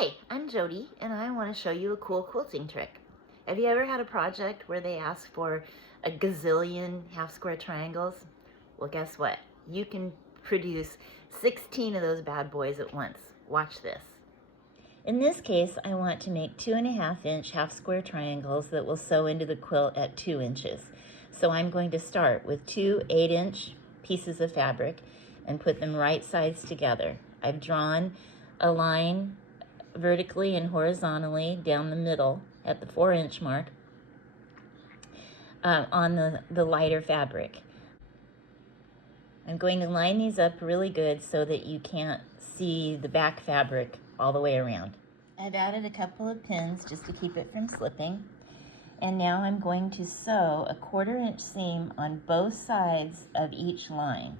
Hi, I'm Jody, and I want to show you a cool quilting trick. Have you ever had a project where they ask for a gazillion half square triangles? Well, guess what? You can produce 16 of those bad boys at once. Watch this. In this case, I want to make 2.5-inch half square triangles that will sew into the quilt at 2 inches. So I'm going to start with two 8-inch pieces of fabric and put them right sides together. I've drawn a line vertically and horizontally down the middle at the 4-inch mark on the lighter fabric. I'm going to line these up really good so that you can't see the back fabric all the way around. I've added a couple of pins just to keep it from slipping. And now I'm going to sew a 1/4-inch seam on both sides of each line.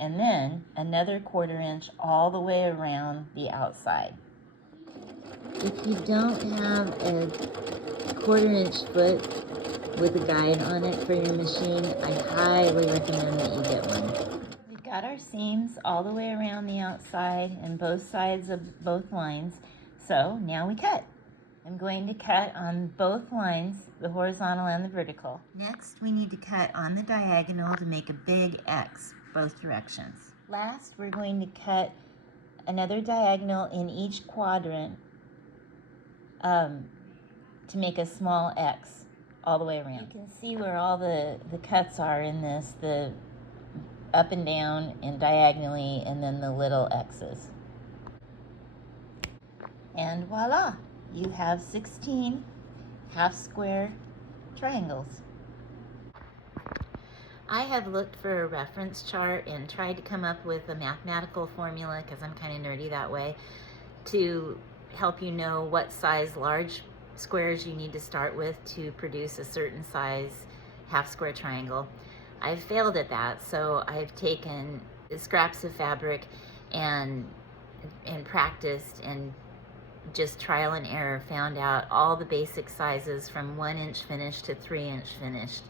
And then another 1/4-inch all the way around the outside. If you don't have a 1/4-inch foot with a guide on it for your machine, I highly recommend that you get one. We've got our seams all the way around the outside and both sides of both lines, so now we cut. I'm going to cut on both lines, the horizontal and the vertical. Next, we need to cut on the diagonal to make a big X, both directions. Last, we're going to cut another diagonal in each quadrant to make a small X all the way around. You can see where all the cuts are in this, the up and down and diagonally, and then the little X's. And voila, you have 16 half square triangles. I have looked for a reference chart and tried to come up with a mathematical formula, because I'm kind of nerdy that way, to help you know what size large squares you need to start with to produce a certain size half square triangle. I've failed at that, so I've taken scraps of fabric and practiced and just trial and error found out all the basic sizes from 1-inch finished to 3-inch finished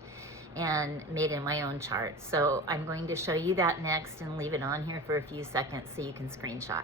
and made in my own chart. So I'm going to show you that next and leave it on here for a few seconds so you can screenshot.